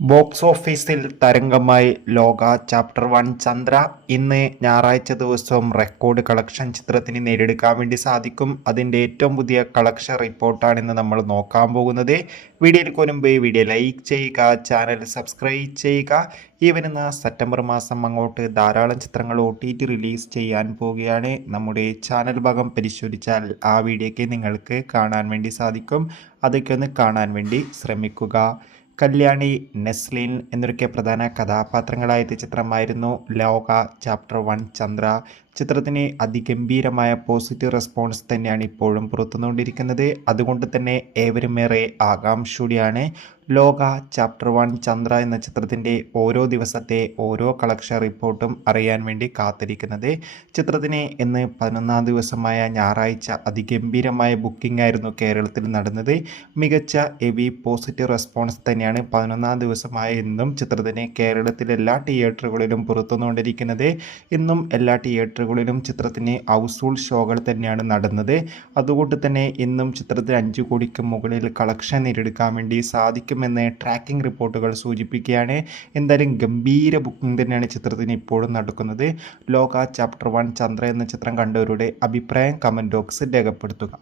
Box ഓഫീസിൽ തരംഗമായി ലോക chapter 1 Chandra. ഇന്ന് ഞായറാഴ്ച ദിവസവും റെക്കോർഡ് കളക്ഷൻ ചിത്രത്തിന് നേടിയെടുക്കാൻ വേണ്ടി സാധിക്കും. അതിൻ്റെ ഏറ്റവും പുതിയ കളക്ഷൻ റിപ്പോർട്ടാണ് ഇന്ന് നമ്മൾ നോക്കാൻ പോകുന്നത്. വീഡിയോയിൽ മുൻപ് വീഡിയോ ലൈക്ക് ചെയ്യുക, ചാനൽ സബ്സ്ക്രൈബ് ചെയ്യുക. ഈ വരുന്ന സെപ്റ്റംബർ മാസം അങ്ങോട്ട് ധാരാളം ചിത്രങ്ങൾ OTT റിലീസ് ചെയ്യാൻ പോവുകയാണ്. നമ്മുടെ ചാനൽ ഭാഗം പരിശോധിച്ചാൽ ആ വീഡിയോയ്ക്ക് നിങ്ങൾക്ക് കാണാൻ വേണ്ടി സാധിക്കും. അതൊക്കെ ഒന്ന് കാണാൻ വേണ്ടി ശ്രമിക്കുക. കല്യാണി, നെസ്ലിൻ എന്നൊക്കെ പ്രധാന കഥാപാത്രങ്ങളായ ചിത്രമായിരുന്നു ലോക ചാപ്റ്റർ 1 ചന്ദ്ര. ചിത്രത്തിന് അതിഗംഭീരമായ പോസിറ്റീവ് റെസ്പോൺസ് തന്നെയാണ് ഇപ്പോഴും പുറത്തുകൊണ്ടിരിക്കുന്നത്. അതുകൊണ്ട് തന്നെ ഏവരും ഏറെ ആകാംക്ഷയോടെയാണ് ലോക ചാപ്റ്റർ 1 ചന്ദ്ര എന്ന ചിത്രത്തിൻ്റെ ഓരോ ദിവസത്തെ ഓരോ കളക്ഷൻ റിപ്പോർട്ടും അറിയാൻ വേണ്ടി കാത്തിരിക്കുന്നത്. ചിത്രത്തിന് ഇന്ന് 11ാം ദിവസമായ ഞായറാഴ്ച അതിഗംഭീരമായ ബുക്കിംഗ് ആയിരുന്നു കേരളത്തിൽ നടന്നത്. മികച്ച ഹെവി പോസിറ്റീവ് റെസ്പോൺസ് തന്നെയാണ് 11ാം ദിവസമായ ഇന്നും ചിത്രത്തിന് കേരളത്തിലെ എല്ലാ തിയേറ്ററുകളിലും പുറത്തുകൊണ്ടിരിക്കുന്നത്. ഇന്നും എല്ലാ തിയേറ്ററുകളിലും ചിത്രത്തിന് ഹൗസ്ഫുൾ ഷോകൾ തന്നെയാണ് നടന്നത്. അതുകൊണ്ട് തന്നെ ഇന്നും ചിത്രത്തിന് 5 കോടിക്ക് മുകളിൽ കളക്ഷൻ നേടിയെടുക്കാൻ വേണ്ടി സാധിക്കുമെന്ന് ട്രാക്കിംഗ് റിപ്പോർട്ടുകൾ സൂചിപ്പിക്കുകയാണ്. എന്തായാലും ഗംഭീര ബുക്കിംഗ് തന്നെയാണ് ചിത്രത്തിന് ഇപ്പോഴും നടക്കുന്നത്. ലോക ചാപ്റ്റർ 1 ചന്ദ്ര എന്ന ചിത്രം കണ്ടവരുടെ അഭിപ്രായം കമൻറ്റ് ബോക്സിൽ രേഖപ്പെടുത്തുക.